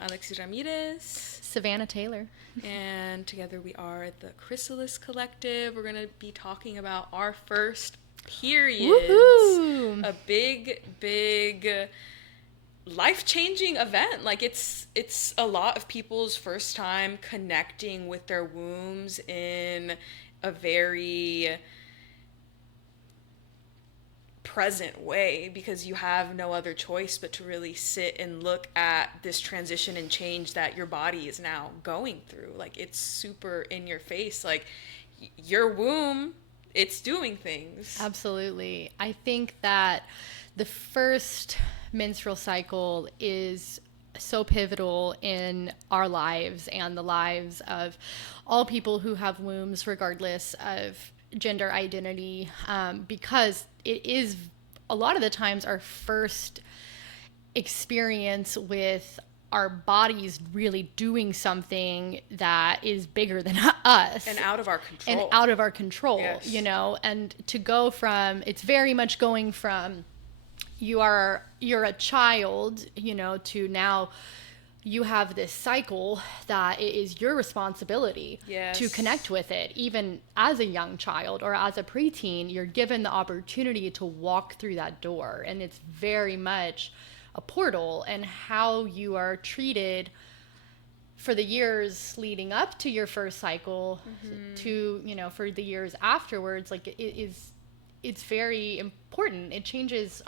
Alexis Ramirez, Savannah Taylor. and together we are the Chrysalis Collective. We're going to be talking about our first periods. Woohoo! A big life-changing event. Like it's a lot of people's first time connecting with their wombs in a very present way, because you have no other choice but to really sit and look at this transition and change that your body is now going through. Like, it's super in your face. Like, your womb, it's doing things. Absolutely. I think that the first menstrual cycle is so pivotal in our lives and the lives of all people who have wombs, regardless of gender identity, because it is a lot of the times our first experience with our bodies really doing something that is bigger than us And out of our control. Yes. And to go from, it's very much going from you're a child, to now you have this cycle that it is your responsibility Yes. to connect with it. Even as a young child or as a preteen, you're given the opportunity to walk through that door. And it's very much a portal, and how you are treated for the years leading up to your first cycle to, for the years afterwards, like it's very important. It changes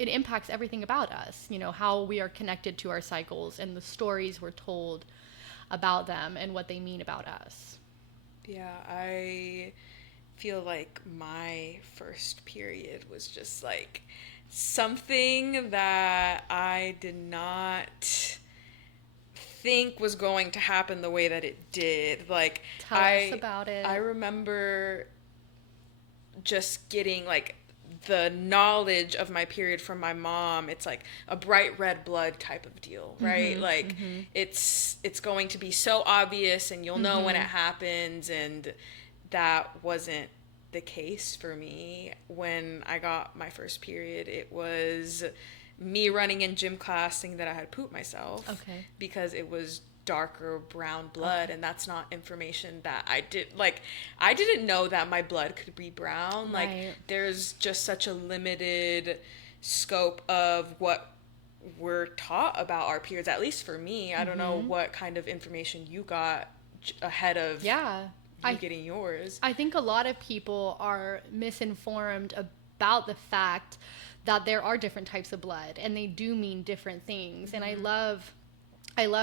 it impacts everything about us, how we are connected to our cycles and the stories we're told about them and what they mean about us. Yeah, I feel like my first period was just like something that I did not think was going to happen the way that it did. Like, Tell us about it. I remember just getting like the knowledge of my period from my mom. It's like a bright red blood type of deal, right? It's going to be so obvious and you'll know when it happens, and that wasn't the case for me. When I got my first period, it was me running in gym class saying that I had pooped myself. Okay. Because it was darker brown blood, and that's not information that I didn't know that my blood could be brown. Like, Right. there's just such a limited scope of what we're taught about our periods, at least for me. I don't know what kind of information you got ahead of getting yours. I think a lot of people are misinformed about the fact that there are different types of blood, and they do mean different things. And I love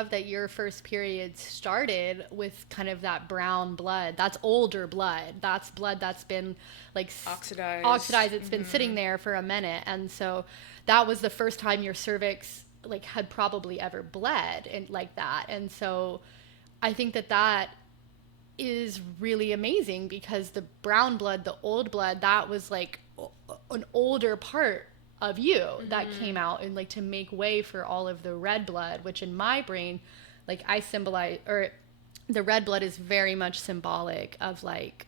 that your first period started with kind of that brown blood. That's older blood. That's blood that's been like oxidized. It's been sitting there for a minute. And so that was the first time your cervix like had probably ever bled and like that. And so I think that is really amazing, because the brown blood, the old blood, that was like an older part of you that came out, and like to make way for all of the red blood, which in my brain, like I symbolize, or the red blood is very much symbolic of like,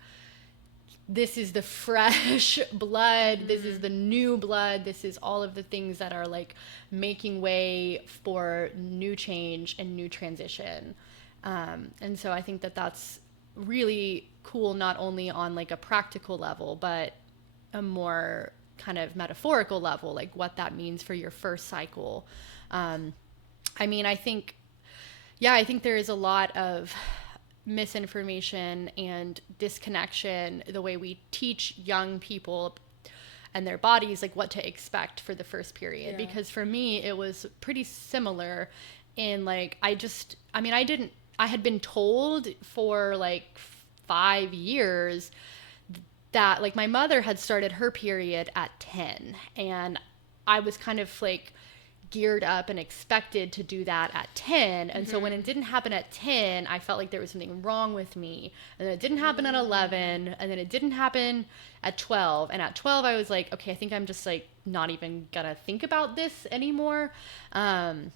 this is the fresh blood, this is the new blood, this is all of the things that are like making way for new change and new transition. And so I think that that's really cool, not only on like a practical level, but a more kind of metaphorical level, like what that means for your first cycle. I think there is a lot of misinformation and disconnection the way we teach young people and their bodies like what to expect for the first period. Yeah. Because for me it was pretty similar in like I had been told for like 5 years that like my mother had started her period at 10, and I was kind of like geared up and expected to do that at 10. And so when it didn't happen at 10, I felt like there was something wrong with me. And then it didn't happen at 11, and then it didn't happen at 12. And at 12 I was like, okay, I think I'm just like not even gonna think about this anymore. And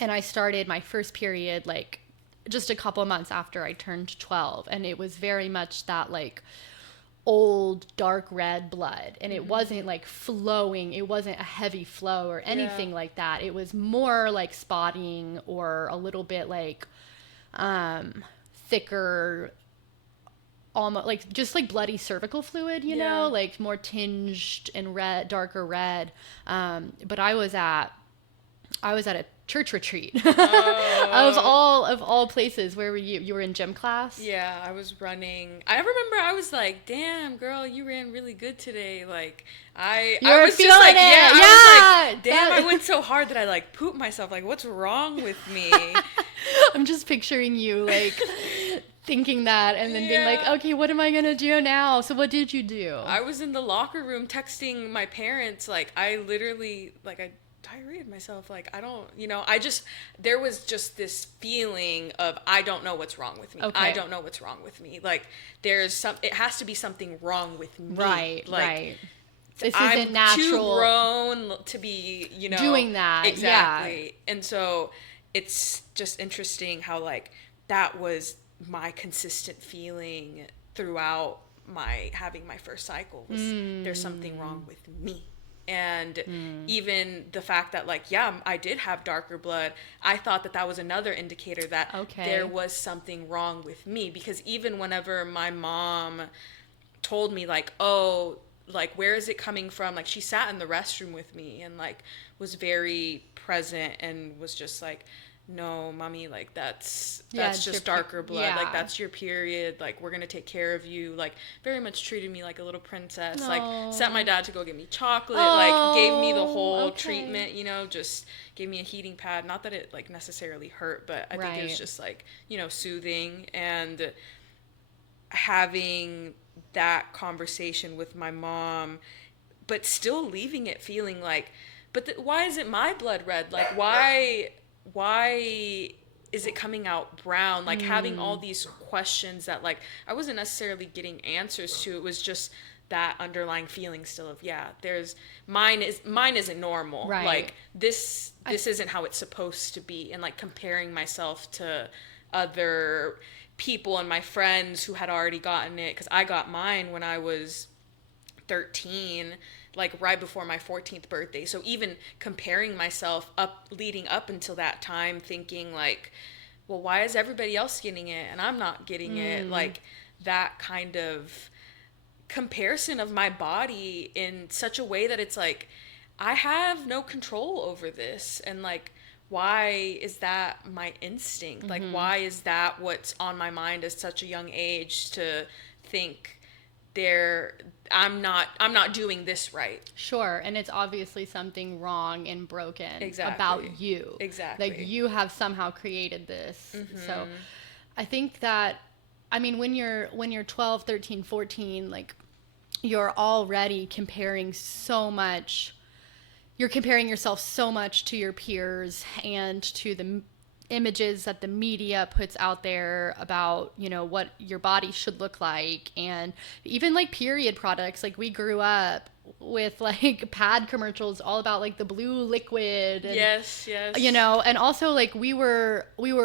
I started my first period like just a couple months after I turned 12, and it was very much that like old dark red blood, and it wasn't like flowing, it wasn't a heavy flow or anything like that. It was more like spotting or a little bit like thicker, almost like just like bloody cervical fluid, you know, like more tinged and red, darker red. But I was at a church retreat. of all places. Where were you? You were in gym class? Yeah, I was running. I remember I was like, damn, girl, you ran really good today. Like, I was just like, I was like, damn, I went so hard that I like pooped myself. Like, what's wrong with me? I'm just picturing you like thinking that and then being like, okay, what am I going to do now? So what did you do? I was in the locker room texting my parents. Like, I literally, like, I diarrheaed myself. Like, I don't, there was just this feeling of, I don't know what's wrong with me. Okay. I don't know what's wrong with me. Like, it has to be something wrong with me. Right, like, right. This isn't natural. I'm too grown to be, doing that. Exactly. Yeah. And so it's just interesting how, like, that was my consistent feeling throughout having my first cycle was there's something wrong with me. And even the fact that, like, I did have darker blood, I thought that was another indicator that there was something wrong with me. Because even whenever my mom told me, like, oh, like, where is it coming from? Like, she sat in the restroom with me and, like, was very present and was just like, no, mommy, like, that's just darker blood. Like, that's your period. Like, we're gonna take care of you. Like, very much treated me like a little princess. No. Like, sent my dad to go get me chocolate. Like, gave me the whole treatment, just gave me a heating pad. Not that it, like, necessarily hurt, but I think it was just, like, soothing. And having that conversation with my mom, but still leaving it feeling like, why is it my blood red? Like, why is it coming out brown? Like, having all these questions that, like, I wasn't necessarily getting answers to. It was just that underlying feeling still of, mine isn't normal. Right. Like, this isn't how it's supposed to be. And, like, comparing myself to other people and my friends who had already gotten it, because I got mine when I was 13, like right before my 14th birthday. So even comparing myself leading up until that time, thinking like, well, why is everybody else getting it and I'm not getting it? Like, that kind of comparison of my body in such a way that it's like, I have no control over this. And, like, why is that my instinct? Like, why is that what's on my mind at such a young age, to think I'm not doing this right? Sure. And it's obviously something wrong and broken about you. Exactly. Like, you have somehow created this. So I think that, I mean, when you're 12, 13, 14, like, you're already comparing so much. You're comparing yourself so much to your peers and to the images that the media puts out there about, what your body should look like. And even, like, period products. Like, we grew up with, like, pad commercials all about, like, the blue liquid. And, yes. And also, like, we were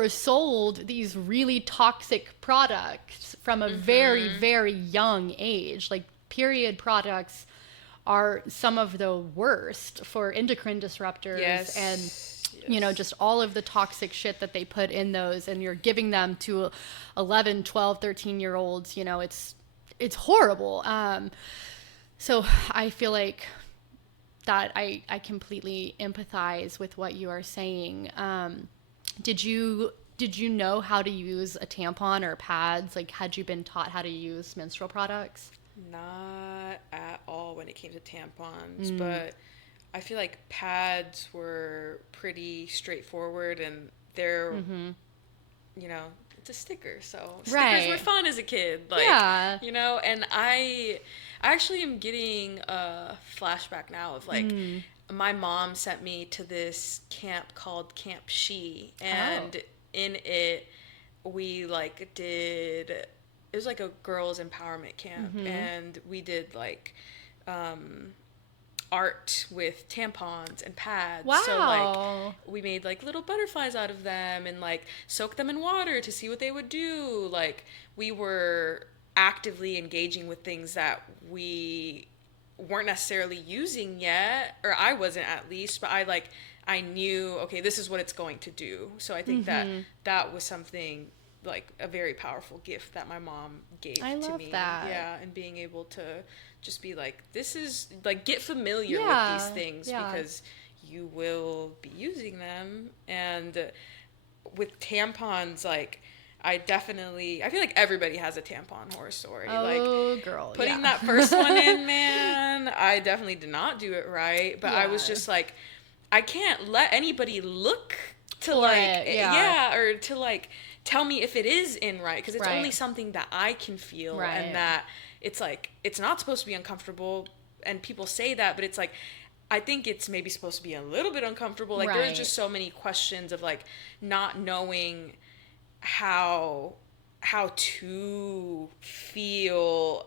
sold these really toxic products from a very, very young age. Like, period products are some of the worst for endocrine disruptors and just all of the toxic shit that they put in those, and you're giving them to 11, 12, 13-year-olds. It's horrible. So I feel like that I completely empathize with what you are saying. Did you know how to use a tampon or pads? Like, had you been taught how to use menstrual products? Not at all when it came to tampons, but I feel like pads were pretty straightforward, and they're, it's a sticker, so stickers were fun as a kid. Like, and I actually am getting a flashback now of, like, my mom sent me to this camp called Camp She, and in it, we, like, it was like a girls empowerment camp, and we did, like, art with tampons and pads. Wow. So, like, we made, like, little butterflies out of them and, like, soaked them in water to see what they would do. Like, we were actively engaging with things that we weren't necessarily using yet, or I wasn't at least, but I knew, okay, this is what it's going to do. So I think that was something, like, a very powerful gift that my mom gave to me. I love that. Yeah, and being able to just be like, this is, like, get familiar with these things because you will be using them. And with tampons, like, I feel like everybody has a tampon horror story. Oh, like, girl, putting that first one in, man, I definitely did not do it right. But I was just like, I can't let anybody look to or to like tell me if it is in right, because it's only something that I can feel, and that it's like, it's not supposed to be uncomfortable, and people say that, but it's like, I think it's maybe supposed to be a little bit uncomfortable. Like, there's just so many questions of, like, not knowing how to feel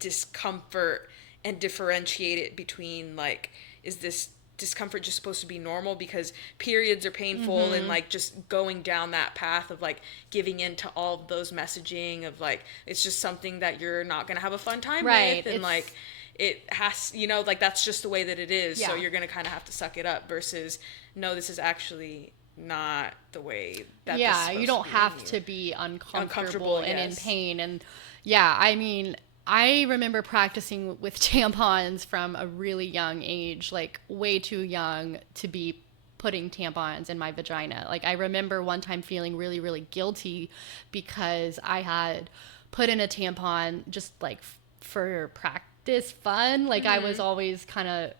discomfort and differentiate it between, like, is this discomfort just supposed to be normal because periods are painful, and, like, just going down that path of, like, giving into all of those messaging of, like, it's just something that you're not gonna have a fun time with, and like, it has, like, that's just the way that it is, so you're gonna kind of have to suck it up, versus no, this is actually not the way that this is supposed you don't to have to be uncomfortable and in pain. And I mean, I remember practicing with tampons from a really young age, like way too young to be putting tampons in my vagina. Like, I remember one time feeling really, really guilty because I had put in a tampon just like for practice fun. Like, I was always kind of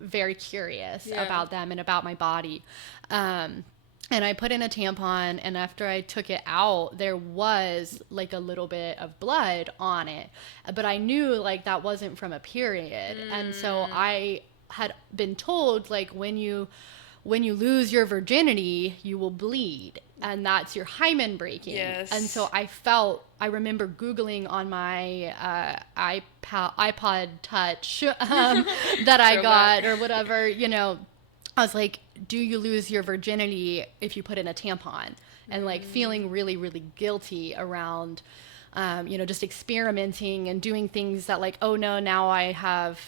very curious about them and about my body. And I put in a tampon, and after I took it out, there was like a little bit of blood on it. But I knew, like, that wasn't from a period. And so I had been told, like, when you lose your virginity, you will bleed, and that's your hymen breaking. Yes. And so I remember Googling on my iPod Touch that I got or whatever, I was like, do you lose your virginity if you put in a tampon? And like feeling really, really guilty around, just experimenting and doing things that, like, oh no, now I have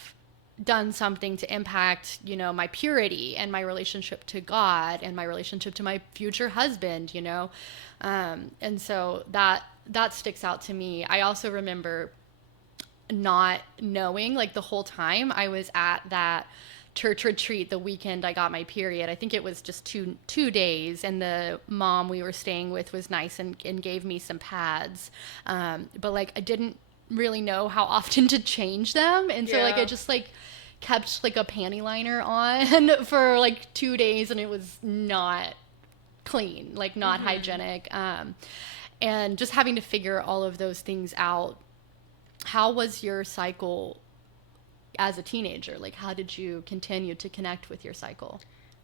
done something to impact, my purity and my relationship to God and my relationship to my future husband, and so that sticks out to me. I also remember not knowing, like, the whole time I was at that church retreat the weekend I got my period. I think it was just two days, and the mom we were staying with was nice and gave me some pads, but like I didn't really know how often to change them, and so like I just like kept like a panty liner on for like 2 days, and it was not clean, like not hygienic, and just having to figure all of those things out. How was your cycle as a teenager? Like, how did you continue to connect with your cycle?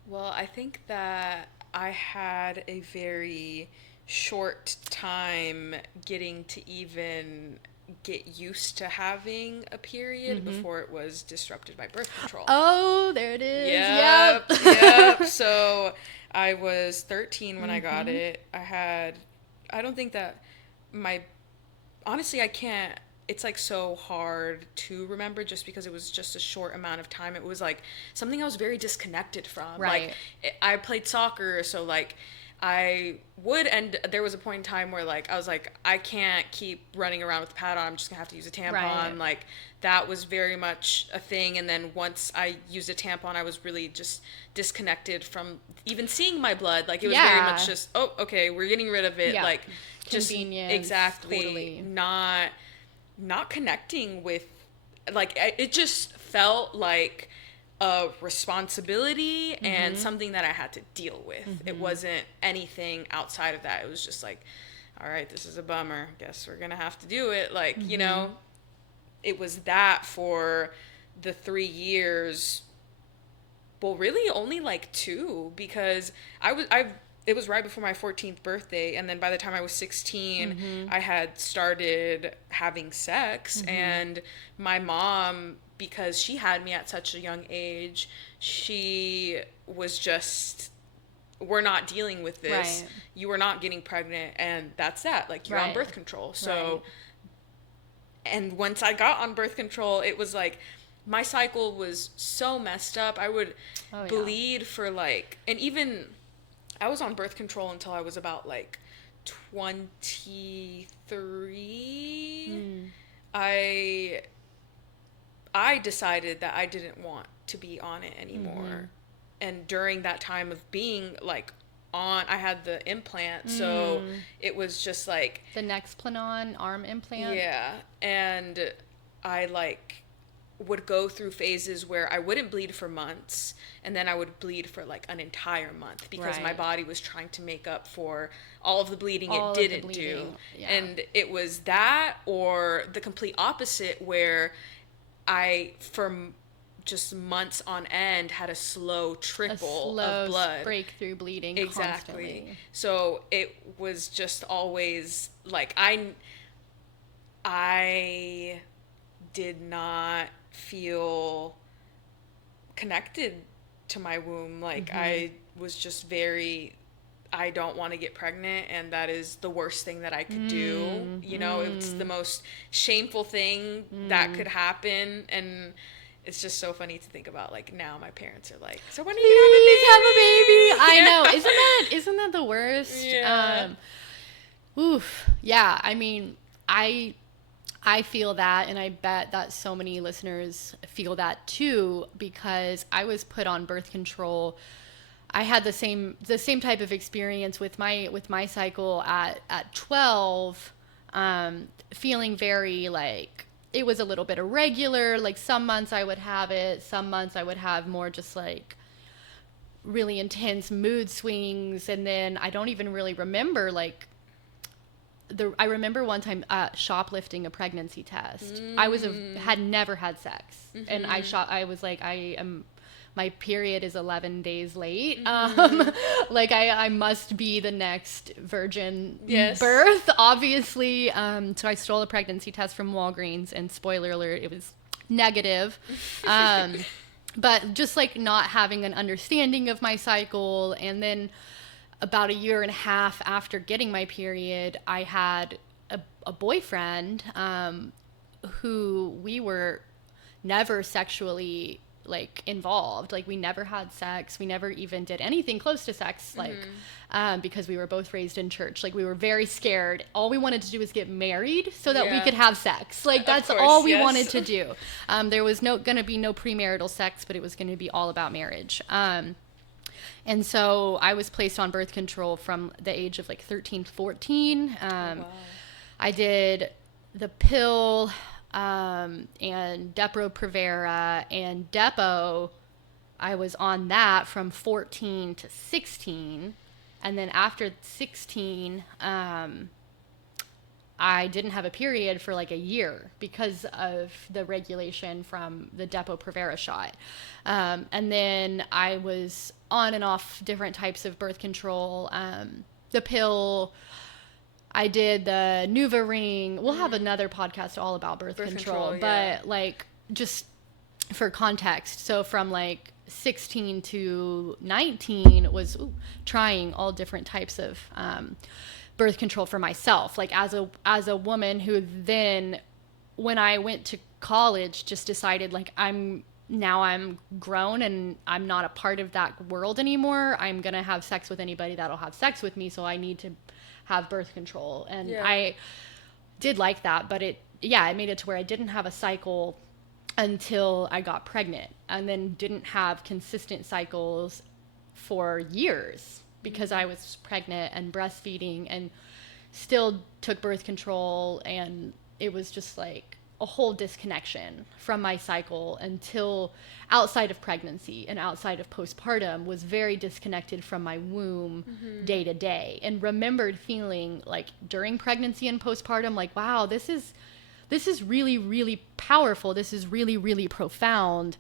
Well, I think that I had a very short time getting to even get used to having a period before it was disrupted by birth control. Oh, there it is. Yep. So I was 13 when I got it. I don't think that honestly, I can't, it's like so hard to remember just because it was just a short amount of time. It was like something I was very disconnected from. Right. Like, I played soccer, so like I would, and there was a point in time where like I was like, I can't keep running around with the pad on, I'm just gonna have to use a tampon. Right. Like, that was very much a thing. And then once I used a tampon, I was really just disconnected from even seeing my blood. Like, it was very much just, oh, okay, we're getting rid of it. Yeah. Like, Convenience, just exactly, totally. not connecting with, like, it just felt like a responsibility and something that I had to deal with. It wasn't anything outside of that. It was just like, all right, this is a bummer, guess we're gonna have to do it. Like, it was that for the 3 years. Well, really only like 2, because it was right before my 14th birthday, and then by the time I was 16, I had started having sex, and my mom, because she had me at such a young age, she was just, we're not dealing with this. Right. You are not getting pregnant, and that's that. Like, you're on birth control. So And once I got on birth control, it was like my cycle was so messed up. I would bleed for like, and even I was on birth control until I was about like 23. I decided that I didn't want to be on it anymore. And during that time of being like on, I had the implant, so it was just like the Nexplanon arm implant. Yeah, and I like would go through phases where I wouldn't bleed for months, and then I would bleed for like an entire month because my body was trying to make up for all of the bleeding it didn't do. Yeah. And it was that or the complete opposite, where I, for just months on end, had a slow trickle of blood. Breakthrough bleeding. Exactly. Constantly. So it was just always like I did not feel connected to my womb. Like I was just very, I don't want to get pregnant, and that is the worst thing that I could do. You know, it's the most shameful thing that could happen. And it's just so funny to think about. Like now my parents are like, so when are you gonna have a baby? I know. Isn't that the worst? Yeah. Yeah. I mean, I feel that, and I bet that so many listeners feel that too, because I was put on birth control. I had the same type of experience with my cycle at 12, feeling very like it was a little bit irregular. Like some months I would have it, some months I would have more just like really intense mood swings, and then I don't even really remember like I remember one time shoplifting a pregnancy test. I had never had sex, and I was like, my period is 11 days late. Like I must be the next virgin birth, obviously. So I stole a pregnancy test from Walgreens, and spoiler alert, it was negative. But just like not having an understanding of my cycle, and then about a year and a half after getting my period, I had a boyfriend who we were never sexually like involved. Like we never had sex. We never even did anything close to sex, like because we were both raised in church. Like we were very scared. All we wanted to do was get married so that we could have sex. Like that's all we wanted to do. There was gonna be no premarital sex, but it was gonna be all about marriage. And so I was placed on birth control from the age of like 13, 14. I did the pill and Depo-Provera, and Depo, I was on that from 14 to 16. And then after 16, I didn't have a period for like a year because of the regulation from the Depo-Provera shot. And then I was on and off different types of birth control. The pill, I did the NuvaRing. We'll have another podcast all about birth control, but like just for context. So from like 16 to 19 was trying all different types of birth control for myself, like as a woman who then, when I went to college, just decided like I'm grown and I'm not a part of that world anymore. I'm gonna have sex with anybody that'll have sex with me, so I need to have birth control. And I did like that, but it made it to where I didn't have a cycle until I got pregnant, and then didn't have consistent cycles for years because I was pregnant and breastfeeding, and still took birth control, and it was just like a whole disconnection from my cycle until outside of pregnancy and outside of postpartum was very disconnected from my womb day to day, and remembered feeling like during pregnancy and postpartum like, wow, this is really, really powerful. This is really, really profound.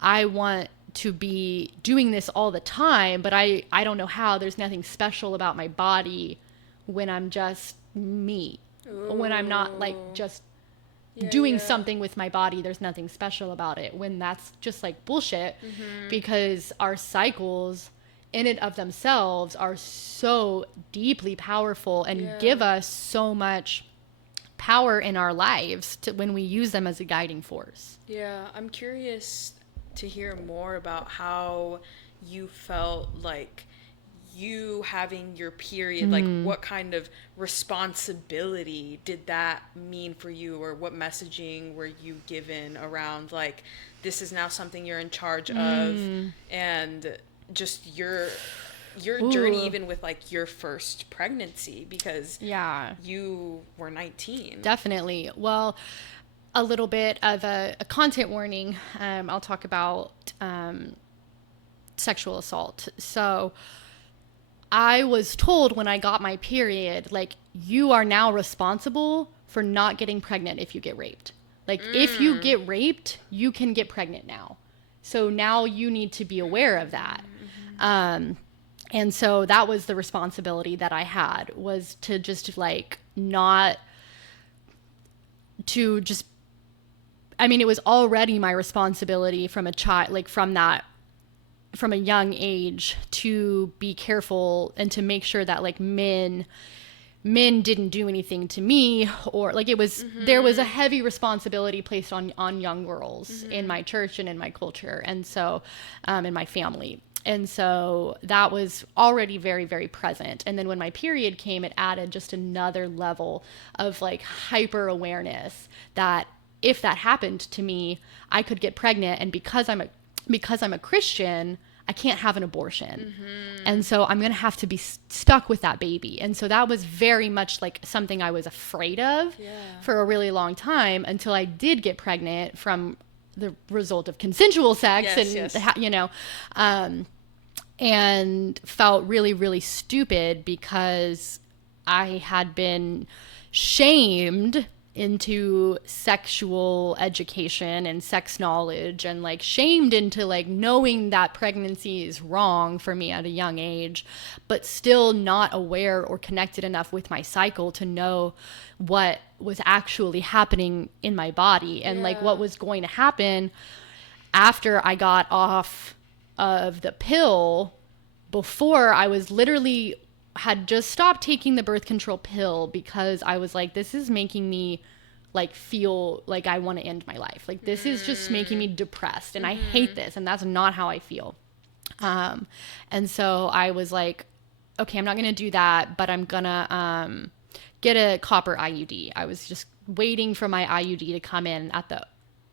I want to be doing this all the time, but I don't know how. There's nothing special about my body when I'm just me. Ooh. When I'm not like just doing something with my body, there's nothing special about it, when that's just like bullshit, because our cycles in and of themselves are so deeply powerful and give us so much power in our lives when we use them as a guiding force. Yeah, I'm curious to hear more about how you felt like you having your period, like what kind of responsibility did that mean for you, or what messaging were you given around like this is now something you're in charge of, and just your journey even with like your first pregnancy, because you were 19. Definitely. Well, a little bit of a content warning. I'll talk about sexual assault. So I was told when I got my period, like, you are now responsible for not getting pregnant if you get raped. Like, if you get raped, you can get pregnant now. So now you need to be aware of that. And so that was the responsibility that I had, was to just like not to just, I mean, it was already my responsibility from a child, like from a young age, to be careful and to make sure that like men didn't do anything to me, or like it was, there was a heavy responsibility placed on young girls in my church and in my culture. And so, in my family. And so that was already very, very present. And then when my period came, it added just another level of like hyper awareness that if that happened to me, I could get pregnant. And because I'm a Christian, I can't have an abortion. And so I'm going to have to be stuck with that baby. And so that was very much like something I was afraid of for a really long time, until I did get pregnant from the result of consensual sex, and felt really, really stupid because I had been shamed into sexual education and sex knowledge, and like shamed into like knowing that pregnancy is wrong for me at a young age, but still not aware or connected enough with my cycle to know what was actually happening in my body, and like what was going to happen after I got off of the pill. Before, I was literally had just stopped taking the birth control pill because I was like, this is making me like feel like I want to end my life. Like, this is just making me depressed, and I hate this, and that's not how I feel. And so I was like, okay, I'm not going to do that, but I'm going to get a copper IUD. I was just waiting for my IUD to come in at the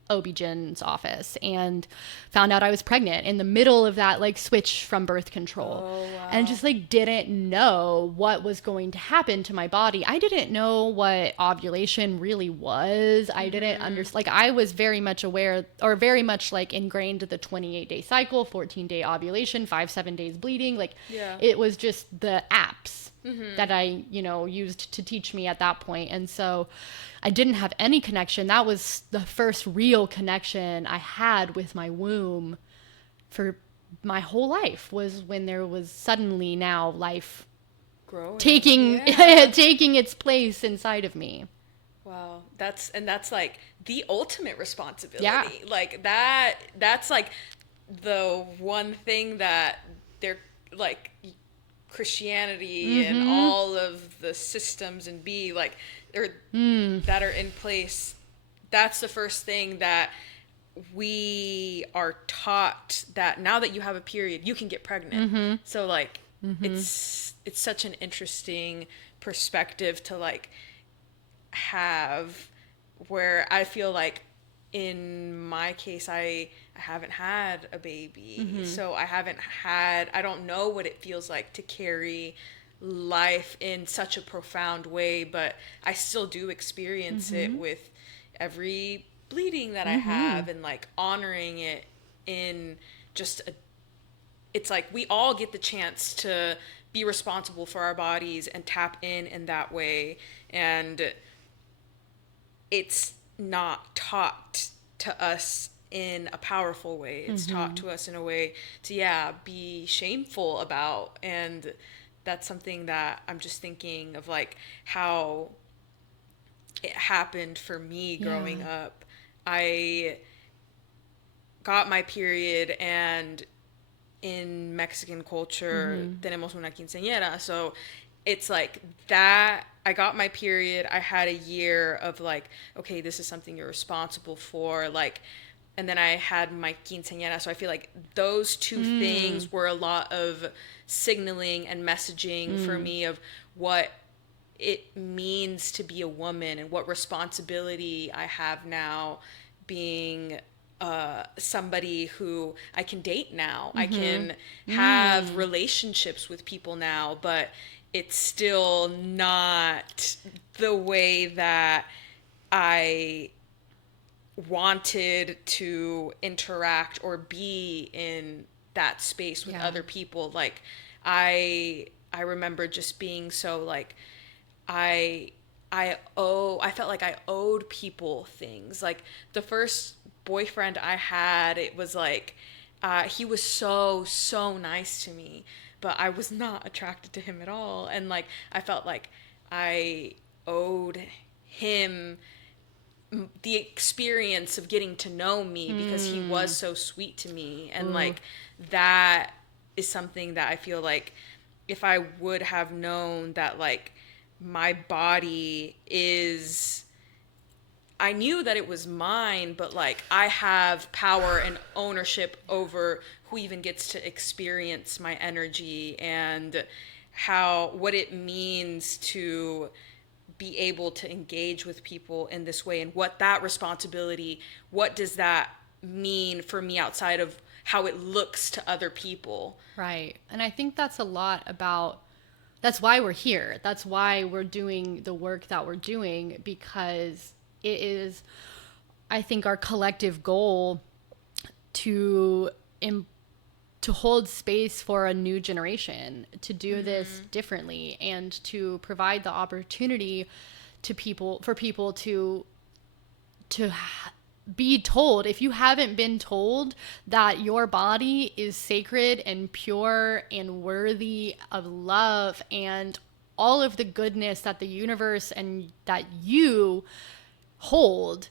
OB-GYN's office, and found out I was pregnant in the middle of that like switch from birth control. And just like didn't know what was going to happen to my body. I didn't know what ovulation really was. I didn't understand, like I was very much aware, or very much like ingrained to the 28-day cycle, 14-day ovulation, 5-7 days bleeding. Like it was just the apps that I, used to teach me at that point. And so I didn't have any connection. That was the first real connection I had with my womb for my whole life, was when there was suddenly now life growing, taking its place inside of me. Wow. That's like the ultimate responsibility. Yeah. Like that's like the one thing that they're like Christianity and all of the systems and that are in place. That's the first thing that we are taught, that now that you have a period, you can get pregnant. So like it's such an interesting perspective to like have, where I feel like in my case, I haven't had a baby. So I don't know what it feels like to carry life in such a profound way, but I still do experience it with every bleeding that I have, and like honoring it in just it's like we all get the chance to be responsible for our bodies and tap in that way, and it's not taught to us in a powerful way. It's taught to us in a way to be shameful about. And that's something that I'm just thinking of, like how it happened for me growing up. I got my period, and in Mexican culture tenemos una quinceañera, so it's like that. I got my period. I had a year of like, okay, this is something you're responsible for. Like, and then I had my quinceañera. So I feel like those two things were a lot of signaling and messaging for me of what it means to be a woman and what responsibility I have now being somebody who I can date now. I can have relationships with people now, but it's still not the way that I wanted to interact or be in that space with other people. Like I remember just being so like I I felt like I owed people things. Like the first boyfriend I had, it was like he was so nice to me, but I was not attracted to him at all. And like I felt like I owed him the experience of getting to know me because he was so sweet to me. And like that is something that I feel like if I would have known that like my body is, I knew that it was mine, but like I have power and ownership over who even gets to experience my energy and what it means to be able to engage with people in this way and what that responsibility, what does that mean for me outside of how it looks to other people. Right. And I think that's a lot about, that's why we're here. That's why we're doing the work that we're doing, because it is, I think, our collective goal to hold space for a new generation to do this differently and to provide the opportunity to people, for people to be told, if you haven't been told, that your body is sacred and pure and worthy of love and all of the goodness that the universe and that you hold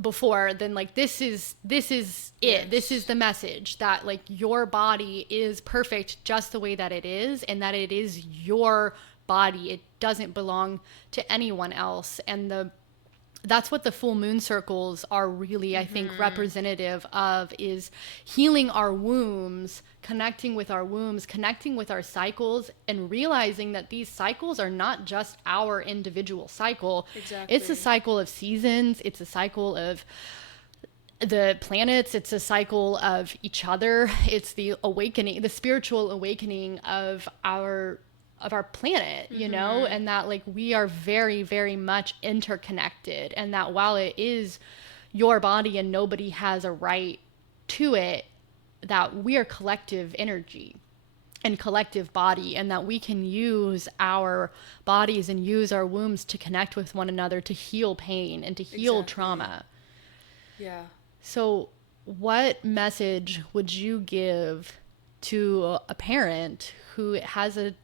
before, then like this is it. Yes. This is the message that like your body is perfect just the way that it is, and that it is your body. It doesn't belong to anyone else. And that's what the full moon circles are really, I think, representative of, is healing our wombs, connecting with our cycles, and realizing that these cycles are not just our individual cycle. Exactly. It's a cycle of seasons. It's a cycle of the planets. It's a cycle of each other. It's the awakening, the spiritual awakening of our planet, you know, and that like we are very, very much interconnected, and that while it is your body and nobody has a right to it, that we are collective energy and collective body, and that we can use our bodies and use our wombs to connect with one another, to heal pain and to heal trauma. Yeah. So what message would you give to a parent who has a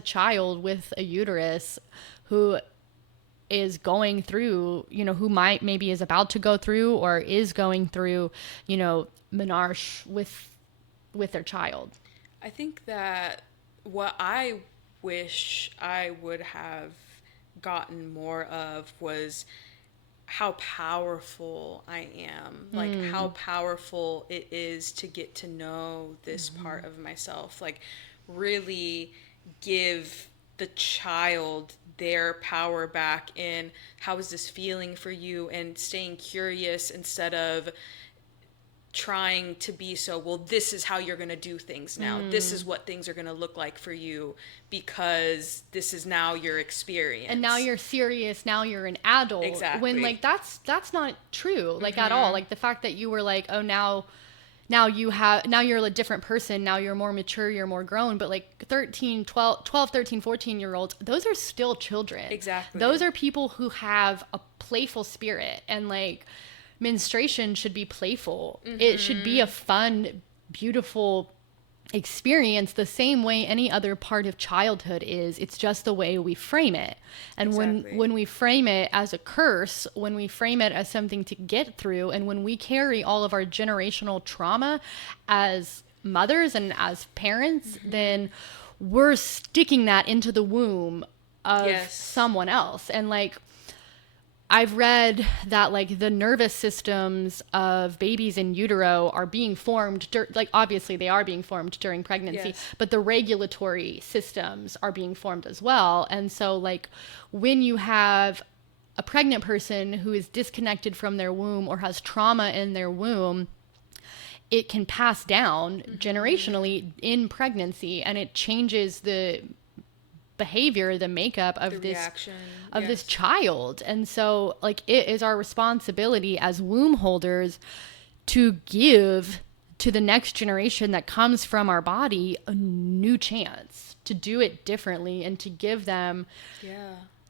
child with a uterus, who is going through, you know, who maybe is about to go through or is going through, you know, menarche with their child? I think that what I wish I would have gotten more of was how powerful I am, like how powerful it is to get to know this part of myself, like really give the child their power back in how is this feeling for you, and staying curious instead of trying to be so, well, this is how you're going to do things now. This is what things are going to look like for you because this is now your experience. And now you're serious. Now you're an adult. Exactly. When like that's not true, like at all. Like the fact that you were like, oh, now you're a different person. Now you're more mature, you're more grown. But like 13, 14-year-olds, those are still children. Exactly. Those are people who have a playful spirit, and like menstruation should be playful. It should be a fun, beautiful experience the same way any other part of childhood is. It's just the way we frame it. And when we frame it as a curse, when we frame it as something to get through, and when we carry all of our generational trauma as mothers and as parents, then we're sticking that into the womb of Yes. someone else. And like, I've read that like the nervous systems of babies in utero are being formed, like obviously they are being formed during pregnancy, Yes. but the regulatory systems are being formed as well. And so like when you have a pregnant person who is disconnected from their womb or has trauma in their womb, it can pass down generationally in pregnancy, and it changes the behavior, the makeup of this child. And so like it is our responsibility as womb holders to give to the next generation that comes from our body a new chance to do it differently, and to give them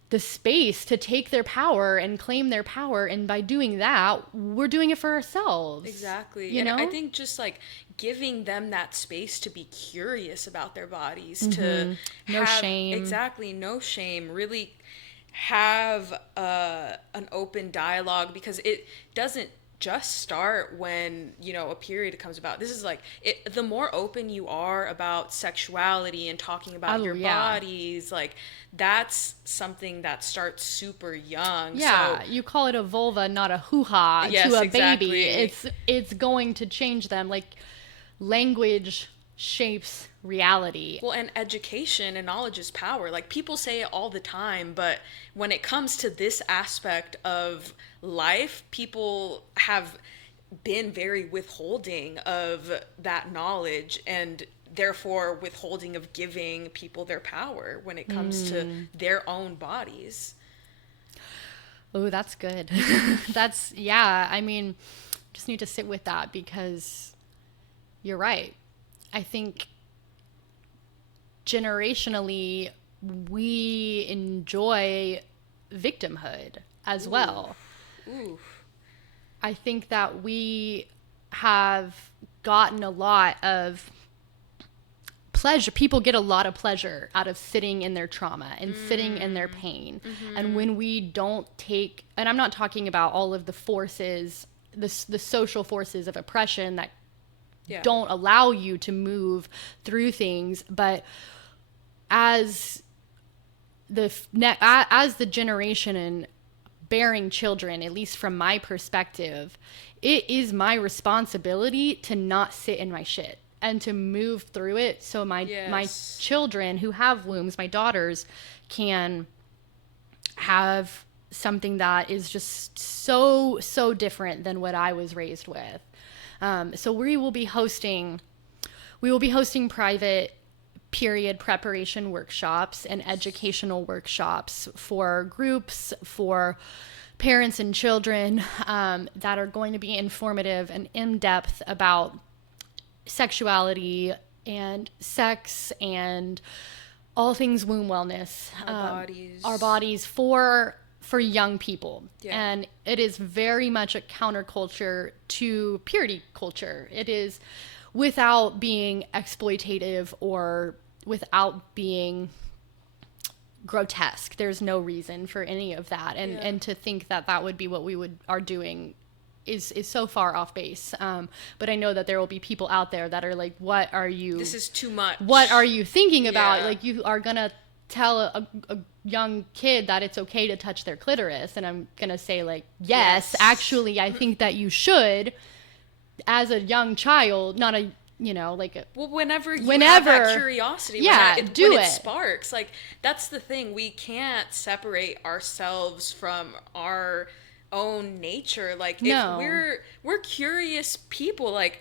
the space to take their power and claim their power. And by doing that, we're doing it for ourselves. Exactly. You know? I think just like giving them that space to be curious about their bodies, to No shame. Exactly. No shame. Really have an open dialogue, because it doesn't just start when, you know, a period comes about. This is like the more open you are about sexuality and talking about your bodies, like that's something that starts super young. Yeah, so, you call it a vulva, not a hoo-ha yes, to a exactly. baby. It's going to change them. Like language shapes reality. Well, and education and knowledge is power. Like people say it all the time, but when it comes to this aspect of life, people have been very withholding of that knowledge, and therefore withholding of giving people their power when it comes to their own bodies. Oh, that's good. That's, yeah, I mean, just need to sit with that, because you're right. I think generationally we enjoy victimhood as well. I think that we have gotten a lot of pleasure. People get a lot of pleasure out of sitting in their trauma and sitting in their pain. And when we don't take, and I'm not talking about all of the forces, the social forces of oppression that don't allow you to move through things, but as the generation and bearing children, at least from my perspective, it is my responsibility to not sit in my shit and to move through it, so my children who have wombs, my daughters, can have something that is just so different than what I was raised with. So we will be hosting private period preparation workshops and educational workshops for groups, for parents and children, that are going to be informative and in-depth about sexuality and sex and all things womb wellness, our bodies for young people. And it is very much a counterculture to purity culture. It is without being exploitative or without being grotesque. There's no reason for any of that. And to think that would be what we are doing is so far off base. But I know that there will be people out there that are like, this is too much. What are you thinking about? Like, you are going to tell a young kid that it's okay to touch their clitoris. And I'm going to say like, yes, actually, I think that you should, as a young child, not a, you know, like whenever have that curiosity, when it sparks. Like, that's the thing, we can't separate ourselves from our own nature. Like, if we're curious people, like,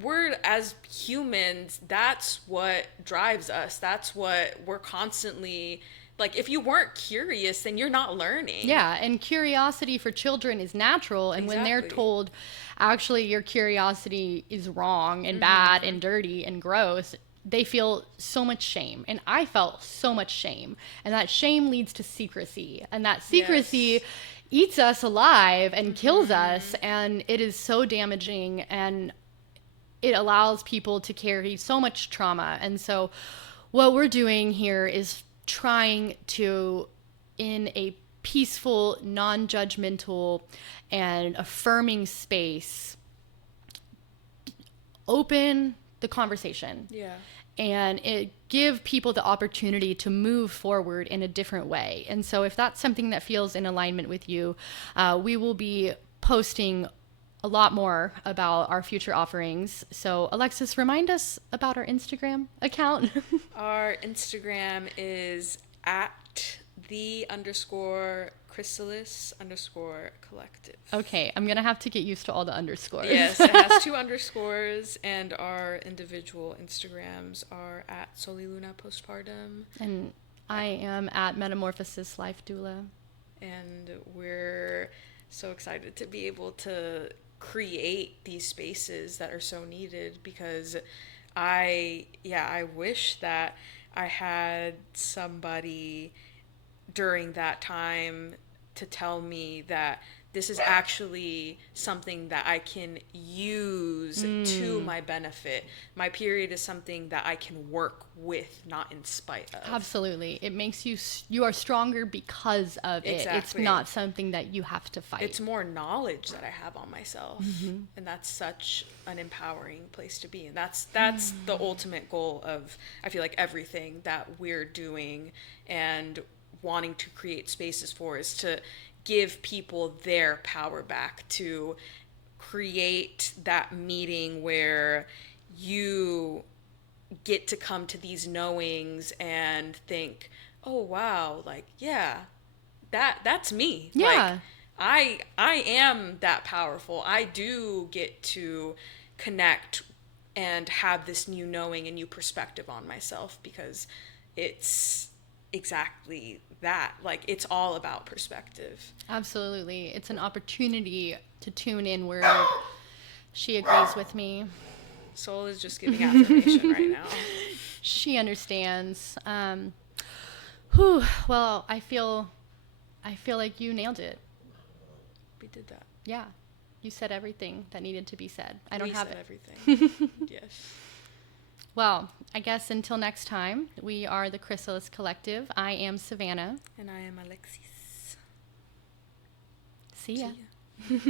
we're, as humans, that's what drives us. That's what we're constantly, like, if you weren't curious, then you're not learning. Yeah, and curiosity for children is natural, and when they're told, actually, your curiosity is wrong and bad and dirty and gross, they feel so much shame. And I felt so much shame. And that shame leads to secrecy. And that secrecy eats us alive and kills us. And it is so damaging, and it allows people to carry so much trauma. And so what we're doing here is trying to, in a peaceful, non-judgmental, and affirming space, open the conversation. and it give people the opportunity to move forward in a different way. And so if that's something that feels in alignment with you, we will be posting a lot more about our future offerings. So Alexis, remind us about our Instagram account. Our Instagram is at _chrysalis_collective. Okay, I'm gonna have to get used to all the underscores. Yes, it has 2 underscores, and our individual Instagrams are at Soliluna Postpartum. And I am at Metamorphosis Life Doula. And we're so excited to be able to create these spaces that are so needed, because I wish that I had somebody during that time to tell me that this is actually something that I can use to my benefit. My period is something that I can work with, not in spite of. Absolutely. It makes you are stronger because of it. It's not something that you have to fight. It's more knowledge that I have on myself. And that's such an empowering place to be. And that's the ultimate goal of, I feel like, everything that we're doing and wanting to create spaces for, is to give people their power back, to create that meeting where you get to come to these knowings and think, oh wow, like, yeah, that's me. Yeah. Like, I am that powerful. I do get to connect and have this new knowing and new perspective on myself, because it's exactly that. Like, it's all about perspective. Absolutely. It's an opportunity to tune in where she agrees with me. Soul is just giving affirmation right now. She understands. Well, I feel like you nailed it. We did that. Yeah. You said everything that needed to be said. I don't we have said it. Everything. Yes. Well, I guess until next time, we are the Chrysalis Collective. I am Savannah. And I am Alexis. See ya. See ya.